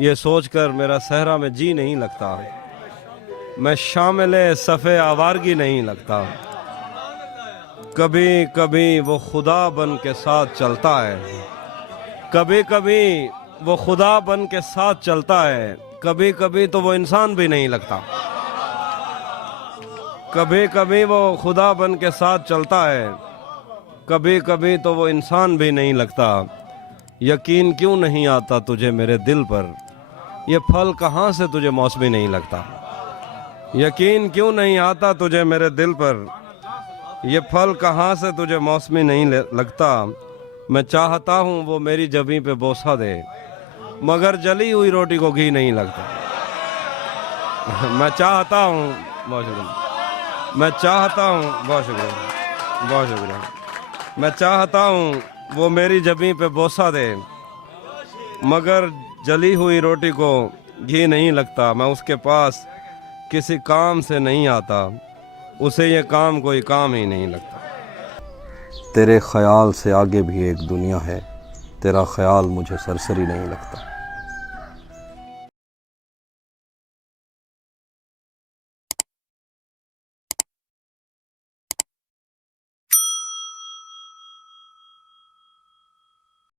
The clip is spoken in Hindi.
ये सोचकर मेरा सहरा में जी नहीं लगता। मैं शामिल सफ़े आवारगी नहीं लगता। कभी कभी वो खुदा बन के साथ चलता है, कभी कभी वो खुदा बन के साथ चलता है, कभी कभी तो वो इंसान भी नहीं लगता। कभी कभी वो खुदा बन के साथ चलता है, कभी कभी तो वो इंसान भी नहीं लगता। यकीन क्यों नहीं आता तुझे मेरे दिल पर, ये फल कहाँ से तुझे मौसमी नहीं लगता। यकीन क्यों नहीं आता तुझे मेरे दिल पर, ये फल कहाँ से तुझे मौसमी नहीं लगता। मैं चाहता हूँ वो मेरी जबीं पे बोसा दे, मगर जली हुई रोटी को घी नहीं लगता। मैं चाहता हूँ, बहुत शुक्रिया, मैं चाहता हूँ, बहुत शुक्रिया, बहुत शुक्रिया, मैं चाहता हूँ वो मेरी जबीं पे बोसा दे, मगर जली हुई रोटी को घी नहीं लगता। मैं उसके पास किसी काम से नहीं आता, उसे ये काम कोई काम ही नहीं लगता। तेरे ख्याल से आगे भी एक दुनिया है, तेरा ख्याल मुझे सरसरी नहीं लगता।